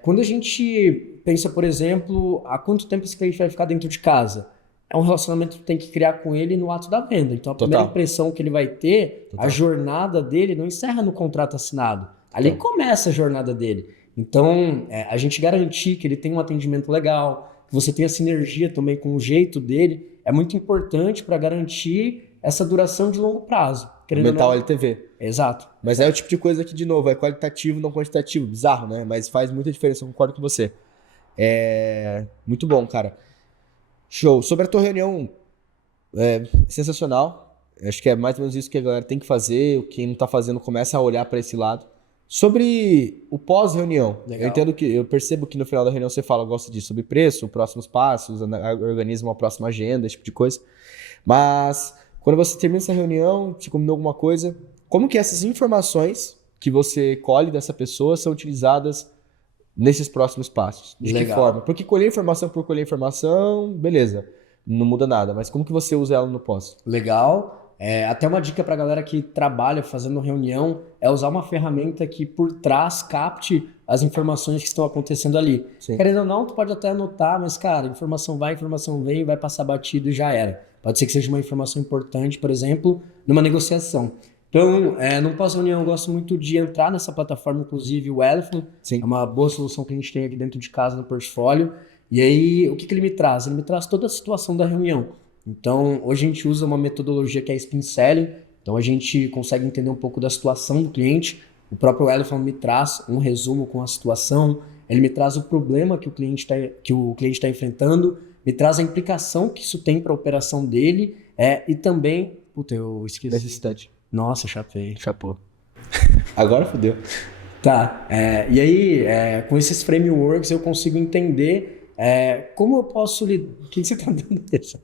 Quando a gente pensa, por exemplo, há quanto tempo esse cliente vai ficar dentro de casa? É um relacionamento que tem que criar com ele no ato da venda. Então, a primeira impressão que ele vai ter, a jornada dele não encerra no contrato assinado. Ali começa a jornada dele. Então, a gente garantir que ele tem um atendimento legal, que você tenha sinergia também com o jeito dele, é muito importante para garantir essa duração de longo prazo. Aumentar o LTV. Exato. Mas é o tipo de coisa que, de novo, é qualitativo, não quantitativo. Bizarro, né? Mas faz muita diferença, eu concordo com você. Muito bom, cara. Show. Sobre a tua reunião, sensacional. Acho que é mais ou menos isso que a galera tem que fazer. Quem não tá fazendo começa a olhar para esse lado. Sobre o pós-reunião, eu percebo que no final da reunião você fala, gosta disso, sobre preço, próximos passos, organiza uma próxima agenda, esse tipo de coisa. Mas quando você termina essa reunião, você combinou alguma coisa, como que essas informações que você colhe dessa pessoa são utilizadas nesses próximos passos? De que forma? Porque colher informação por colher informação, beleza, não muda nada, mas como que você usa ela no pós? Legal. Até uma dica para a galera que trabalha fazendo reunião é usar uma ferramenta que por trás capte as informações que estão acontecendo ali. Sim. Querendo ou não, tu pode até anotar, mas cara, informação vai, informação vem, vai passar batido e já era. Pode ser que seja uma informação importante, por exemplo, numa negociação. Então, num pós-reunião eu gosto muito de entrar nessa plataforma, inclusive o Elephant. Sim. É uma boa solução que a gente tem aqui dentro de casa no portfólio. E aí, o que ele me traz? Ele me traz toda a situação da reunião. Então, hoje a gente usa uma metodologia que é Spin Selling, então a gente consegue entender um pouco da situação do cliente. O próprio Elephant me traz um resumo com a situação, ele me traz o problema que o cliente está enfrentando, me traz a implicação que isso tem para a operação dele, e também... Puta, eu esqueci. Necessidade. Nossa, chapei. Chapou. Agora fodeu. Tá, e aí, com esses frameworks eu consigo entender como eu posso lidar... O que você está dando isso?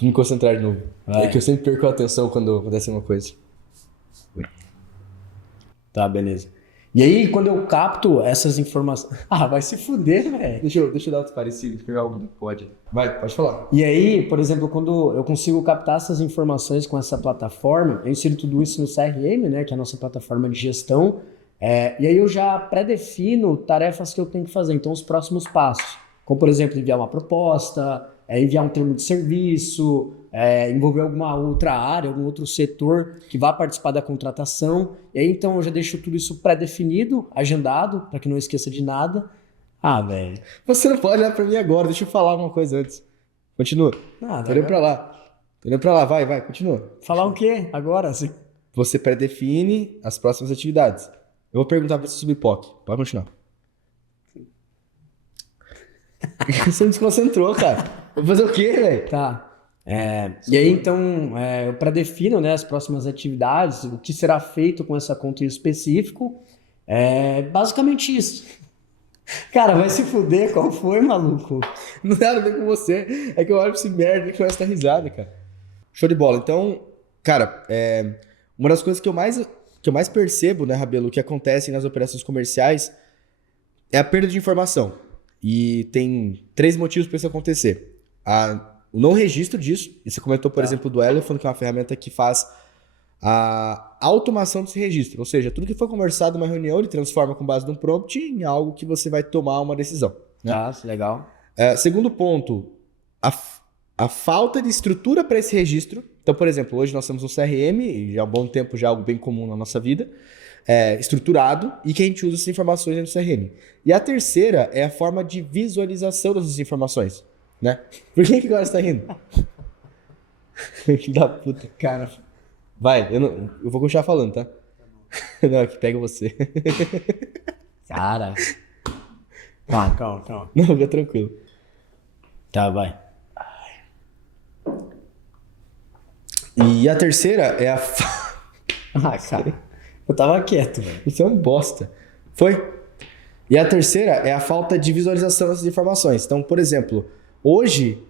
Me concentrar de novo. Vai. É que eu sempre perco a atenção quando acontece uma coisa. Tá, beleza. E aí, quando eu capto essas informações... Ah, vai se fuder, velho. Deixa eu dar outro parecido, pegar algo. Pode. Vai, pode falar. E aí, por exemplo, quando eu consigo captar essas informações com essa plataforma, eu insiro tudo isso no CRM, né, que é a nossa plataforma de gestão, e aí eu já pré-defino tarefas que eu tenho que fazer. Então, os próximos passos. Como, por exemplo, enviar uma proposta... enviar um termo de serviço, envolver alguma outra área, algum outro setor que vá participar da contratação. E aí, então, eu já deixo tudo isso pré-definido, agendado, para que não esqueça de nada. Ah, velho. Você não pode olhar pra mim agora, deixa eu falar uma coisa antes. Continua. Nada. Tô olhando pra lá. Tô olhando pra lá, vai, continua. Falar o quê? Agora, sim. Você pré-define as próximas atividades. Eu vou perguntar pra você sobre POC. Pode continuar. Você me desconcentrou, cara. Vou fazer o quê, velho? Tá. E aí, então, eu pré-defino, né, as próximas atividades, o que será feito com essa conta em específico. Basicamente isso. Cara, vai se fuder, qual foi, maluco? Não tem nada a ver com você. É que eu olho pra esse merda e começo a dar risada, cara. Show de bola. Então, cara, uma das coisas que eu mais percebo, né, Rabelo, que acontece nas operações comerciais é a perda de informação. E tem 3 motivos para isso acontecer. O não registro disso, e você comentou, por exemplo, do Elephant, que é uma ferramenta que faz a automação desse registro. Ou seja, tudo que foi conversado numa reunião, ele transforma com base num prompt em algo que você vai tomar uma decisão. Né? Ah, legal. Segundo ponto, a falta de estrutura para esse registro. Então, por exemplo, hoje nós temos um CRM, e já há um bom tempo já é algo bem comum na nossa vida. estruturado e que a gente usa essas informações no CRM. E a terceira é a forma de visualização dessas informações, né? Por que agora você tá rindo? Que da puta. Cara, Vai, eu vou continuar falando, tá? Não, que pega você. cara. Calma. Não, fica tranquilo. Tá, vai. E a terceira é a... Cara. Eu tava quieto, velho. Isso é um bosta. Foi? E a terceira é a falta de visualização dessas informações. Então, por exemplo, hoje...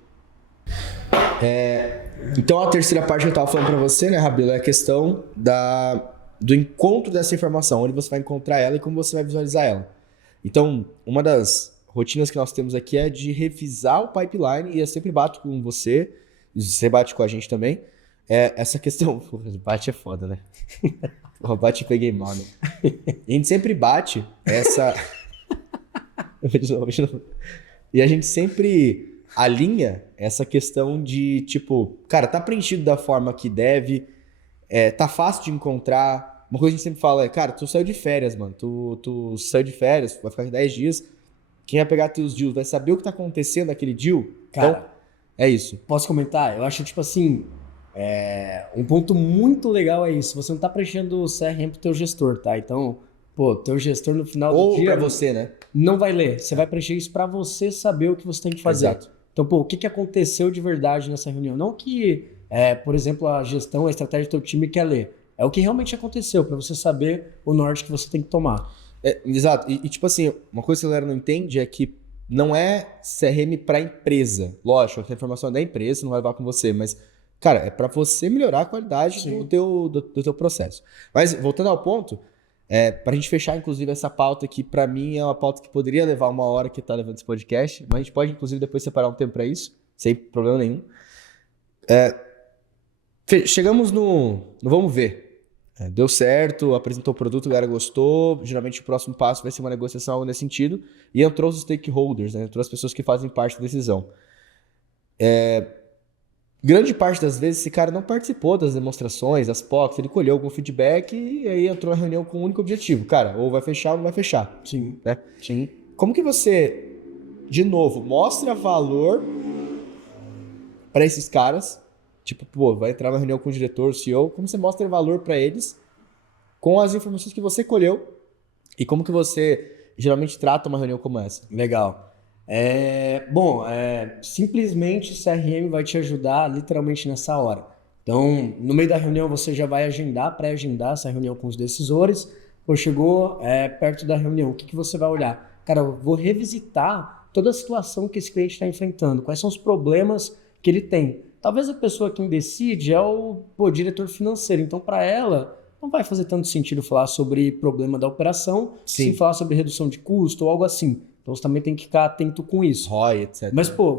Então, a terceira parte que eu tava falando pra você, né, Rabelo, é a questão do encontro dessa informação, onde você vai encontrar ela e como você vai visualizar ela. Então, uma das rotinas que nós temos aqui é de revisar o pipeline, e eu sempre bato com você, e você bate com a gente também, essa questão... Bate é foda, né? O bate eu peguei mal, né? E a gente sempre bate essa... De novo. E a gente sempre alinha essa questão de, tipo, cara, tá preenchido da forma que deve, tá fácil de encontrar. Uma coisa que a gente sempre fala é, cara, tu saiu de férias, mano. Tu saiu de férias, vai ficar 10 dias. Quem vai pegar teus deals vai saber o que tá acontecendo naquele deal. Cara, então, é isso. Posso comentar? Eu acho, tipo assim, um ponto muito legal é isso. Você não tá preenchendo o CRM pro teu gestor, tá? Então, pô, teu gestor no final do dia... Ou pra você, né? Não vai ler. Você vai preencher isso pra você saber o que você tem que fazer. Exato. Então, pô, o que aconteceu de verdade nessa reunião? Não que, por exemplo, a gestão, a estratégia do teu time quer ler. É o que realmente aconteceu, pra você saber o norte que você tem que tomar. Exato. E tipo assim, uma coisa que a galera não entende é que não é CRM pra empresa. Lógico, a informação é da empresa, não vai levar com você, mas, cara, é pra você melhorar a qualidade do teu processo. Mas, voltando ao ponto, pra gente fechar, inclusive, essa pauta que pra mim é uma pauta que poderia levar 1 hora que tá levando esse podcast, mas a gente pode, inclusive, depois separar um tempo pra isso, sem problema nenhum. Chegamos no vamos ver. Deu certo, apresentou o produto, a galera gostou. Geralmente o próximo passo vai ser uma negociação, algo nesse sentido. E entrou os stakeholders, né? Entrou as pessoas que fazem parte da decisão. Grande parte das vezes esse cara não participou das demonstrações, das POCs, ele colheu algum feedback e aí entrou na reunião com um único objetivo. Cara, ou vai fechar ou não vai fechar. Sim. Né? Sim. Como que você, de novo, mostra valor para esses caras? Tipo, pô, vai entrar na reunião com o diretor, o CEO, como você mostra valor para eles com as informações que você colheu e como que você geralmente trata uma reunião como essa? Legal. Simplesmente o CRM vai te ajudar literalmente nessa hora. Então, no meio da reunião você já vai pré-agendar essa reunião com os decisores. Pô, chegou perto da reunião, o que você vai olhar? Cara, eu vou revisitar toda a situação que esse cliente está enfrentando, quais são os problemas que ele tem. Talvez a pessoa que decide é o diretor financeiro, então para ela não vai fazer tanto sentido falar sobre problema da operação, sem falar sobre redução de custo ou algo assim. Então você também tem que ficar atento com isso. ROI, etc. Mas, pô,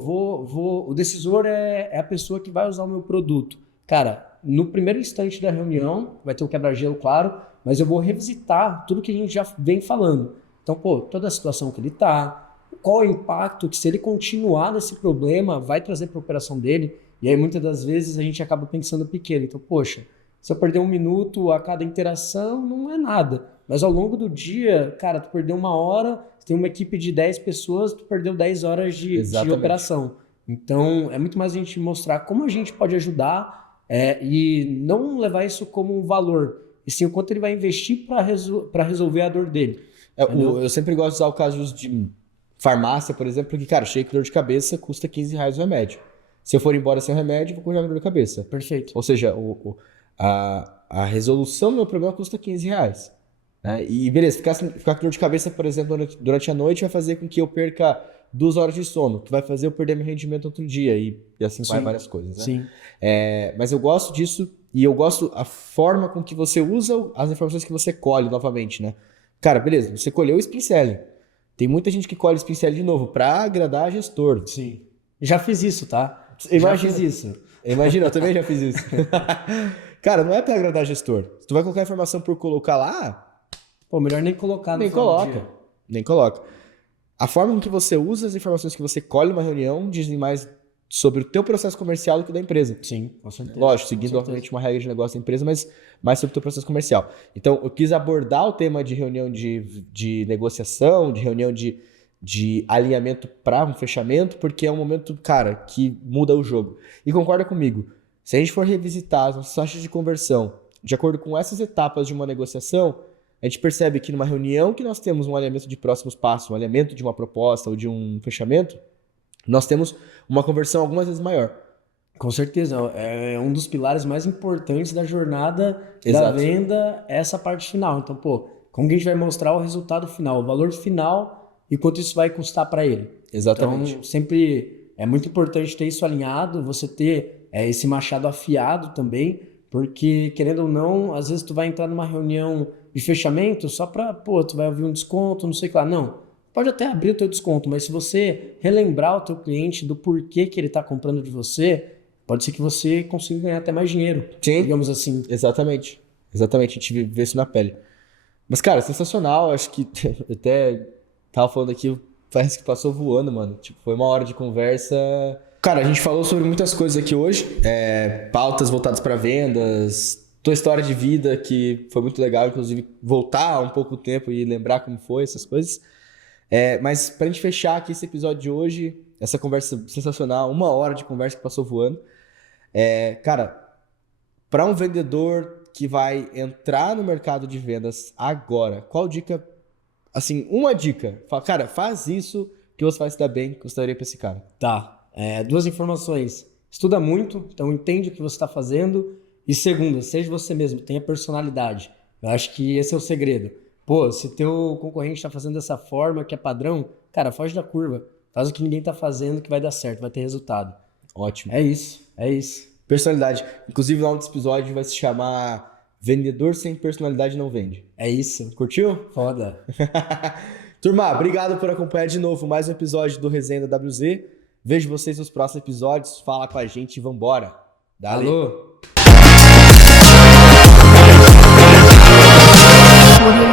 o decisor é a pessoa que vai usar o meu produto. Cara, no primeiro instante da reunião, vai ter o quebra-gelo, claro, mas eu vou revisitar tudo que a gente já vem falando. Então, pô, toda a situação que ele tá, qual o impacto que se ele continuar nesse problema vai trazer para a operação dele. E aí, muitas das vezes, a gente acaba pensando pequeno. Então, poxa, se eu perder 1 minuto a cada interação, não é nada. Mas ao longo do dia, cara, tu perdeu 1 hora, tu tem uma equipe de 10 pessoas, tu perdeu 10 horas de operação. Então, é muito mais a gente mostrar como a gente pode ajudar e não levar isso como um valor, e sim o quanto ele vai investir para resolver a dor dele. Eu sempre gosto de usar o caso de farmácia, por exemplo, porque, cara, cheio de dor de cabeça custa R$15 o remédio. Se eu for embora sem o remédio, vou continuar com dor de cabeça. Perfeito. Ou seja, a resolução do meu problema custa R$15. Né? E beleza, ficar com dor de cabeça, por exemplo, durante a noite vai fazer com que eu perca 2 horas de sono, que vai fazer eu perder meu rendimento outro dia, e assim vai várias coisas. Né? Sim. Mas eu gosto disso, e eu gosto a forma com que você usa as informações que você colhe novamente, né? Cara, beleza, você colheu o Spin Selling. Tem muita gente que colhe o Spin Selling de novo para agradar gestor. Sim. Já fiz isso, tá? Imagina, já fiz isso. Imagina, eu também já fiz isso. Cara, não é para agradar gestor. Se tu vai colocar informação por colocar lá... Pô, melhor nem colocar no Nem coloca. Nem coloca. A forma com que você usa as informações que você colhe numa reunião dizem mais sobre o teu processo comercial do que da empresa. Sim, com certeza. Lógico, seguindo, obviamente, uma regra de negócio da empresa, mas mais sobre o teu processo comercial. Então, eu quis abordar o tema de reunião de negociação, de reunião de alinhamento para um fechamento, porque é um momento, cara, que muda o jogo. E concorda comigo, se a gente for revisitar as nossas taxas de conversão, de acordo com essas etapas de uma negociação, a gente percebe que numa reunião que nós temos um alinhamento de próximos passos, um alinhamento de uma proposta ou de um fechamento, nós temos uma conversão algumas vezes maior. Com certeza, é um dos pilares mais importantes da jornada da Exato. venda, essa parte final. Então, como que a gente vai mostrar o resultado final, o valor final e quanto isso vai custar para ele? Exatamente. Então, sempre é muito importante ter isso alinhado, você ter esse machado afiado também, porque, querendo ou não, às vezes tu vai entrar numa reunião de fechamento só para, tu vai ouvir um desconto, não sei o que lá. Não, pode até abrir o teu desconto, mas se você relembrar o teu cliente do porquê que ele está comprando de você, pode ser que você consiga ganhar até mais dinheiro, Sim. digamos assim. Exatamente. Exatamente, a gente vê isso na pele. Mas, cara, sensacional. Acho que eu até tava falando aqui, parece que passou voando, mano. Tipo, foi uma hora de conversa. Cara, a gente falou sobre muitas coisas aqui hoje. Pautas voltadas para vendas, tua história de vida, que foi muito legal, inclusive, voltar um pouco o tempo e lembrar como foi, essas coisas. Mas pra gente fechar aqui esse episódio de hoje, essa conversa sensacional, 1 hora de conversa que passou voando. Cara, para um vendedor que vai entrar no mercado de vendas agora, qual dica, assim, uma dica, fala, cara, faz isso que você vai se dar bem, que eu estaria pra esse cara. Tá, 2 informações. Estuda muito, então entende o que você está fazendo. E segunda, seja você mesmo, tenha personalidade. Eu acho que esse é o segredo. Se teu concorrente está fazendo dessa forma, que é padrão, cara, foge da curva. Faz o que ninguém tá fazendo que vai dar certo, vai ter resultado. Ótimo. É isso. Personalidade. Inclusive, o nome desse episódio vai se chamar Vendedor Sem Personalidade Não Vende. É isso. Curtiu? Foda. Turma, obrigado por acompanhar de novo mais um episódio do Resenha da WZ. Vejo vocês nos próximos episódios. Fala com a gente e vambora. Dale. Alô?